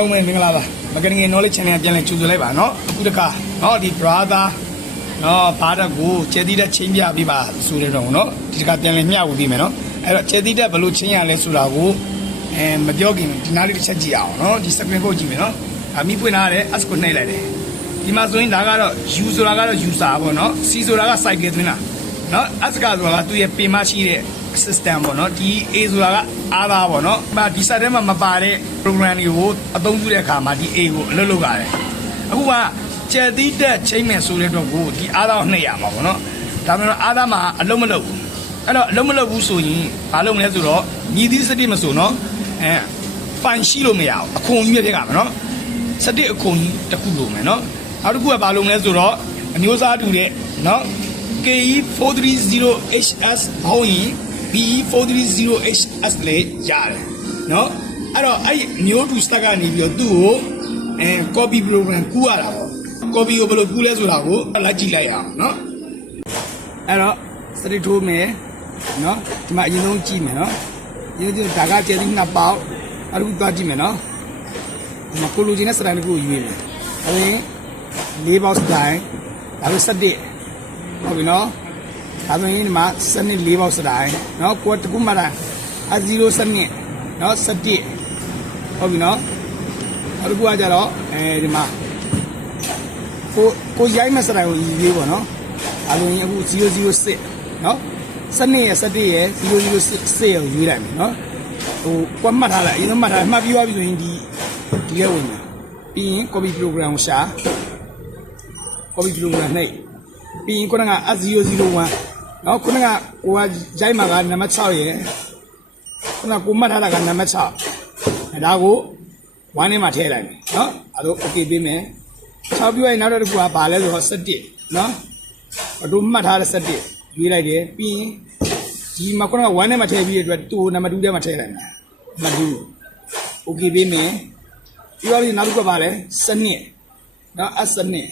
အားလုံးပဲမင်္ဂလာပါမကငယ် knowledge channel ပြန်လည်ကြိုဆိုလိုက်ပါเนาะအခုတခါเนาะဒီ brother เนาะဘာတက်ကိုကျဲသီးတက်ချင်းပြပေးပါဆိုတဲ့တော့เนาะဒီတခါပြန်လည်မျှဝေပေးမယ်เนาะအဲ့တော့ကျဲသီးတက်ဘယ်လိုချင်းရလဲဆိုတာကိုမပြောခင်ဒီနားလေးတစ်ချက်ကြည့်အောင်เนาะဒီ screen ကိုကြည့်မယ်เนาะအမိပွင့်လာတဲ့ as ကိုနှိပ်လိုက်တယ်ဒီမှာဆိုရင်ဒါကတော့ u ဆိုတာကတော့ user ပေါ့เนาะ c ဆိုတာက site လေးသွင်းတာเนาะ as ကဆိုတာကသူ့ရဲ့ပင်မရှိတဲ့ system ပေါ့เนาะဒီ a ဆိုတာကအားသားပေါ့เนาะဒီ site ထဲမှာမပါတဲ့ program တွေကိုအသုံးပြုတဲ့အခါမှာဒီ a ကိုအလုပ်လုပ်ရတယ်အခုကကျက်သီးတက်ချိန်မဲ့ဆိုတဲ့တော့ကိုဒီအားသားကိုနှိပ်ရမှာပေါ့เนาะဒါမှမဟုတ်အားသားမှာအလုံးမလုပ်ဘူးအဲ့တော့အလုံးမလုပ်ဘူးဆိုရင်ဘာလုပ်မလဲဆိုတော့ညီသီးစတိမဆိုเนาะဖိုင်ရှိလို့မရအောင်အခွန်ကြီးပဲဖြစ်ကြမှာเนาะစတိအခွန်ကြီးတစ်ခုလို့မယ်เนาะနောက်တစ်ခုကဘာလုပ်မလဲဆိုတော့အမျိုးအစားတူတဲ့เนาะ KE430HS ဟောရင် BE430HS လေရတယ်เนาะအဲ့တော့အဲ့မျိုးတူ stack ကနေပြီးတော့သူ့ကိုcopy program ကူးရတာပေါ့ copy ကိုဘယ်လိုကူးလဲဆိုတာကိုလိုက်ကြည့်လိုက်အောင်เนาะအဲ့တော့စတိထိုးမယ်เนาะဒီမှာအရင်ဆုံးကြည့်မယ်เนาะဒီဒါကကျဲပြီးနှစ်ပေါက်အဲ့ဒါကိုသွားကြည့်မယ်เนาะဒီမှာကိုလိုချင်တဲ့စတိုင်းတစ်ခုကိုရွေးမယ်အဲ့ဒါ၄ပေါက်စတိုင်းဒါဆို17ဟုတ်ပြီနော်ဒါဆိုရင်ဒီမှာစနစ်၄ပေါက်စတိုင်းနော်ကိုတကူမှတာအ0စနစ်နော်17ဟုတ်ပြီနော်အခုကကြတော့ဒီမှာကိုရိုက်မဲ့စတိုင်းကိုရွေးပေါ့နော်ဒါဆိုရင်အခု006နော်စနစ်ရဲ့17ရဲ့006ကိုရွေးလိုက်မယ်နော်ဟိုကွက်မှတ်ထားလိုက်အရင်မှတ်ထားမှတ်ပြီးသွားပြီဆိုရင်ဒီရဲဝင်မယ်ပြီးရင် copy program ကိုရှာ copy program နဲ့ပြီးရင်ခုနက S001 เนาะခုနကကိုကရိုက်မှာကနံပါတ်6ရယ်ခုနကကိုမှတ်ထားတာကနံပါတ်6ဒါကို1နဲ့မှာထည့်လိုက်မယ်เนาะအဲ့ဒါ okay ပေးမယ်6ပြည့်ရင်နောက်တစ်ခုကဘာလဲဆိုတော့17เนาะတို့မှတ်ထားတဲ့17ရွေးလိုက်တယ်ပြီးရင်ဒီမှာခုနက1နဲ့မှာထည့်ပြီးတဲ့အတွက်သူ့နံပါတ်2ထဲမှာထည့်လိုက်မယ်နံပါတ်2 okay ပေးမယ်ပြီးတော့နောက်တစ်ခုကဘာလဲစနစ်เนาะ S စနစ်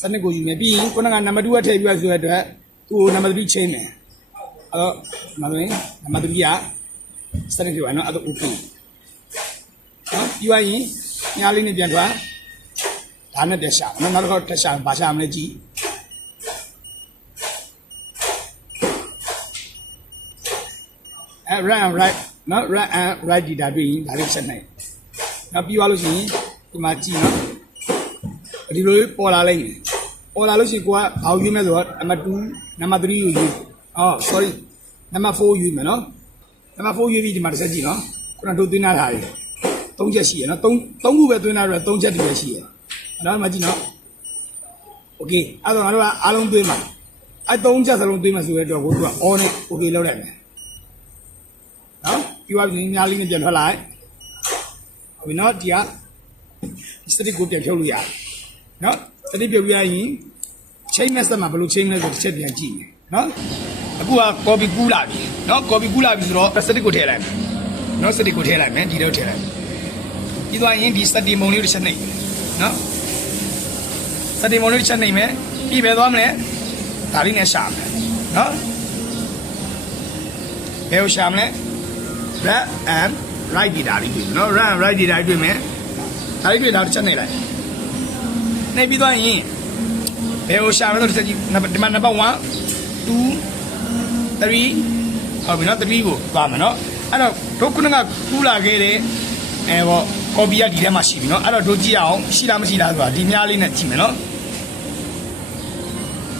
စနစ်ကိုယူမယ်ပြီးရင်ခုနကနံပါတ်2ကထည့်ပြီးရဆိုတဲ့အတွက်သူ့နံပါတ်3ချိန်မယ်အဲ့တော့မလို့နံပါတ်3ကစနစ်ပြောရအောင်အဲ့တော့ okay နော်ပြီးရင်ညားလေးနဲ့ပြန်သွားဒါနဲ့တက်ရှာနော်နောက်တစ်ခါတက်ရှာဘာရှာမလဲကြည့်run and write နော် run and write ဒီဒါတွေ့ရင်ဒါလေးဆက်နိုင်နောက်ပြီးသွားလို့ရှိရင်ဒီမှာကြည့်နော်ဒီလိုပေါ်လာလိုက်မယ်ပေါ်လာလို့ရှိရင်ကိုကဘာရွေးမဲ့ဆိုတော့နံပါတ်2နံပါတ်3ကိုရွေးsorry နံပါတ်4ရွေးမယ်နော်နံပါတ်4ရွေးပြီးဒီမှာတစ်ချက်ကြည့်နော်ခုနတို့သွင်းထားတာတွေ3ချက်ရှိရနော်3ခုပဲသွင်းထားတော့3ချက်တည်းပဲရှိရအဲ့တော့မှကြည့်နော် okay အဲ့တော့ငါတို့ကအားလုံးသွင်းပါအဲ့3ချက်စလုံးသွင်းမှဆိုရတော့ကိုက on နဲ့ okay လောက်လိုက်မယ်နော်ပြီးသွားပြီညားလေးနဲ့ပြန်ထွက်လိုက်ဟုတ်ပြီနော်ဒီကစတိကိုပြန်ဖြုတ်လို့ရတယ်နော်စတိပြုတ်ပြရင်ချိန်မဲ့ဆက်မှာဘယ်လိုချိန်မလဲဆိုတစ်ချက်ပြန်ကြည့်မယ်နော်အခုက copy ကူးလာပြီနော် copy ကူးလာပြီဆိုတော့စတိကိုထည့်လိုက်မယ်နော်စတိကိုထည့်လိုက်မယ်ဒီတော့ထည့်လိုက်ပြီးသွားရင်ဒီစတိမုံလေးတစ်ချက်နှိပ်နော်စတိမုံလေးတစ်ချက်နှိပ်မယ်ပြီးပဲသွားမလဲဒါလေးနဲ့ရှာမယ်နော်ဘယ်ကိုရှာမလဲ run and write ဒီဒါလေးတွေ့နော် run and write ဒီဒါလေးတွေ့မယ်ဒါလေးတွေ့တာတစ်ချက်နှိပ်လိုက်နေပြီးသွားရင်ဘယ်ကိုရှာမလို့တစ်ချက်ကြည့်ဒီမှာနံပါတ်1 2 3ဟုတ်ပြီနော်3ကိုသွားမယ်နော်အဲ့တော့တို့ခုနကကူးလာခဲ့တဲ့ဟော copy ကဒီထဲမှာရှိပြီနော်အဲ့တော့တို့ကြည့်အောင်ရှိလားမရှိလားဆိုတာဒီများလေးနဲ့ကြည့်မယ်နော်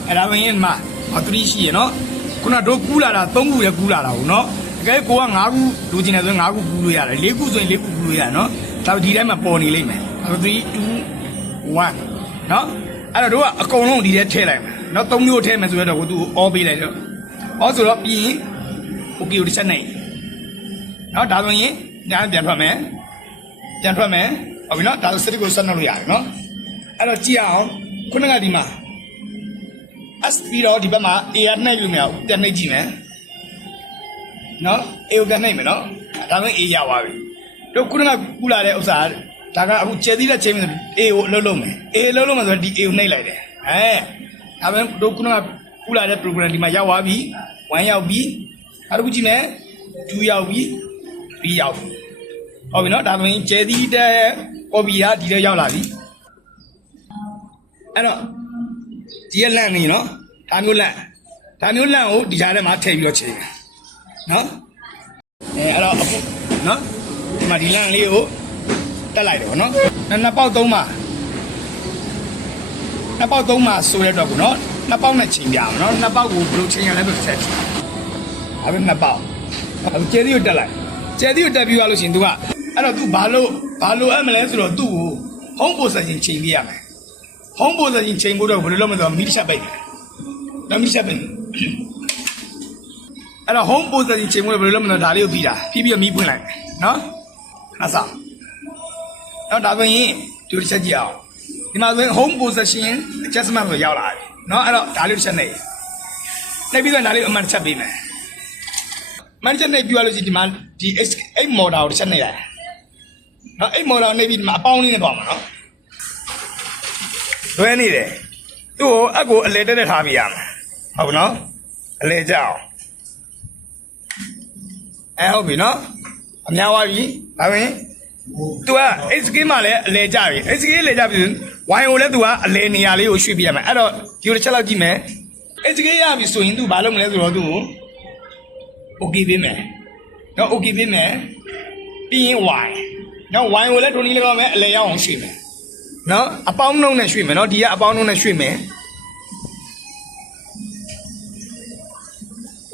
အဲ့ဒါဝင်ရင်မှာ3ရှိရနော်ခုနတို့ကူးလာတာ3ခုလည်းကူးလာတာဟုတ်နော်တကယ်ကိုက5ခုလိုချင်တယ်ဆိုရင်5ခုကူးလို့ရတယ်4ခုဆိုရင်4ခုကူးလို့ရတယ်နော်ဒါဒီထဲမှာပေါ်နေလိမ့်မယ်3 2 1နော်အဲ့တော့တို့ကအကုန်လုံးဒီထဲထည့်လိုက်မယ်နော်3မျိုးထည့်မယ်ဆိုတော့ကိုသူ့ကိုအောပေးလိုက်တော့အောဆိုတော့ပြီးရင် okay ကိုတစ်ချက်နိုင်နော်ဒါဆိုရင်ညာပြန်ထွက်မယ်ဟုတ်ပြီနော်ဒါဆိုစတိကိုဆက်နှုတ်လို့ရတယ်နော်အဲ့တော့ကြည့်အောင်ခုနကဒီမှာ S ပြီးတော့ဒီဘက်မှာ A ကနှိပ်လို့မရဘူးပြန်နှိပ်ကြည့်မယ်နော် A ကိုပြန်နှိပ်မယ်နော်ဒါဆိုရင် A ရသွားပြီတို့ခုနကကူးလာတဲ့ဥစ္စာဒါကအခုကျဲသီးတဲ့ချိန်မှာ A ကိုအလုပ်လုပ်မယ် A အလုပ်လုပ်မယ်ဆိုတော့ဒီ A ကိုနှိပ်လိုက်တယ်ဒါပဲတို့ခုနကကူးလာတဲ့ program ဒီမှာရောက်သွားပြီ1ရောက်ပြီအဲ့ဒါကိုကြည့်မယ်2ရောက်ပြီ3ရောက်ပြီ ဟုတ်ပြီနော်ဒါဆိုရင်ကျဲသီးတဲ့ကော်ပီကဒီထဲရောက်လာပြီအဲ့တော့ဒီရဲ့လန့်နေနော်ဒါမျိုးလန့်ကိုဒီကြားထဲမှာထည့်ပြီးတော့ချိန်နော်အဲ့တော့အခုနော်ဒီမှာဒီလန့်လေးကိုတက်လိုက်တယ်ဗောနော်နှစ်ပေါက်သုံးပါနှစ်ပေါက်သုံးပါဆိုတဲ့အတွက်ကိုနော်နှစ်ပေါက်နဲ့ချိန်ပြအောင်နော်နှစ်ပေါက်ကိုဘယ်လိုချိန်ရလဲဆိုဆက်အဲ့ဒါနှစ်ပေါက်အခုကျဲသီးကိုတက်လိုက်ကျဲသီးကိုတက်ပြီးသွားလို့ရှိရင် तू ကအဲ့တော့ तू ဘာလို့အပ်မလဲဆိုတော့ तू ကို home position ချိန်ပြရမယ် home position ချိန်ဖို့တော့ဘယ်လိုလုပ်မလဲဆိုတော့မီးတစ်ချက်ပိတ်တယ်မီးတစ်ချက်ပိတ်အဲ့တော့ home position ချိန်ဖို့ဘယ်လိုလုပ်မလဲဒါလေးကိုပြီးတာပြီးပြီးတော့မီးပွင့်လိုက်နော်အစားတော့ဒါဆိုရင်ဒီတစ်ချက်ကြည့်အောင်ဒီမှာဆိုရင် home position adjustment ကိုရောက်လာပြီနော်အဲ့တော့ဒါလေးတစ်ချက်နှိပ်ပြီးတော့ဒါလေးအမှန်တစ်ချက်ပေးမယ်မန်ချက်နှိပ်ပြီးလို့ရှိရင်ဒီမှာဒီအဲ့ model ကိုတစ်ချက်နှိပ်လိုက်နော်အဲ့ model နှိပ်ပြီးဒီမှာအပေါင်းလေးနဲ့ပေါ့မှာနော်လွဲနေတယ်သူ့ကိုအကူအလဲတက်ထားပြရမယ်ဟုတ်နော်အလဲကြအောင်ဟုတ်ပြီနော်အများသွားပြီဒါပေမဲ့ तू က SK မှာလည်းအလဲကြပြီ SK လဲကြပြီ Y ကိုလည်း तू ကအလဲနေရာလေးကိုရွှေ့ပြရမယ်အဲ့တော့ဒီလိုတစ်ချက်လောက်ကြည့်မယ် SK ရပြီဆိုရင် तू ဘာလုပ်မလဲဆိုတော့ तू ကို okay ပေးမယ်နော် okay ပေးမယ်ပြီးရင် Y နော် Y ကိုလည်းဒုနည်းလေးကောင်းမယ်အလဲရအောင်ရွှေ့မယ်နော်အပေါင်းနှုံးနဲ့ရွှေ့မယ်နော်ဒီကအပေါင်းနှုံးနဲ့ရွှေ့မယ်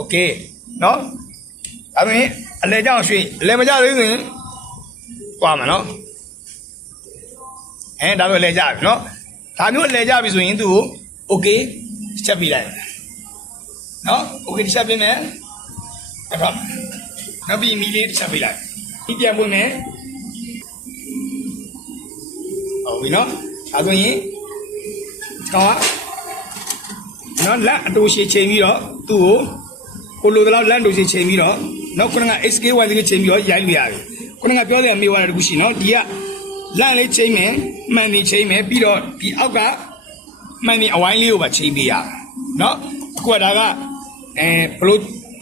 okay နော်ဒါပေမဲ့အလဲကြောင်ရွှေ့အလဲမကြသေးဘူးဆိုရင်ကွာမယ်နော်ဒါဆိုအလဲကြပြီနော်ဒါမျိုးအလဲကြပြီဆိုရင်သူ့ကို okay ချက်ပြလိုက်နော် okay ချက်ပြမယ်အဲ့တော့နောက်ပြီးမီလေးတစ်ချက်ပြလိုက်ဒီပြန်ပွင့်မယ်ဟုတ်ပြီနော်ဒါဆိုရင်ကောင်းနော်လက်အတူရှိချိန်ပြီးတော့သူ့ကိုလိုတော့လက်အတူရှိချိန်ပြီးတော့နောက်ခုနက SKY လေးချိန်ပြီးတော့ရိုက်လို့ရပြီခုနကပြောတဲ့အမေဝါတခုရှိနော်ဒီကလက်လေးချိန်မယ်မှန်နေချိန်မယ်ပြီးတော့ဒီအောက်ကမှန်နေအဝိုင်းလေးကိုပါချိန်ပေးရနော်အခုကဒါကဘ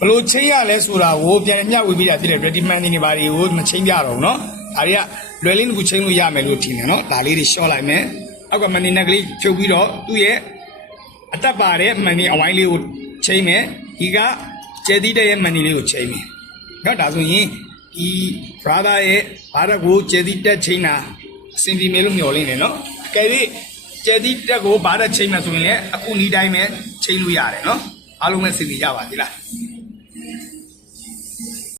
လို့ချိန်ရလဲဆိုတာကိုပြန်မျှဝေပေးတာဖြစ်တဲ့ ready man တွေဘာတွေကိုမချိန်ပြတော့နော်ဒါတွေကလွယ်လေးတစ်ခုချိန်လို့ရမယ်လို့ထင်တယ်နော်ဒါလေးတွေရှော့လိုက်မယ်အောက်ကမှန်နေကလေးဖြုတ်ပြီးတော့သူ့ရဲ့အတက်ပါတဲ့မှန်နေအဝိုင်းလေးကိုချိန်မယ်ဒီကကျဲသီးတဲ့ရဲ့မှန်နေလေးကိုချိန်မယ်နော်ဒါဆိုရင်ဒီ brother ရဲ့ဘာတော့ကိုကျဲသီးတက်ချိန်တာအဆင်ပြေမယ်လို့မျှော်လင့်နေနော်ကဲပြီးကျဲသီးတက်ကိုဘာတော့ချိန်မှဆိုရင်လည်းအခုဒီတိုင်းပဲချိန်လို့ရတယ်နော်အားလုံးပဲအဆင်ပြေကြပါသေးလား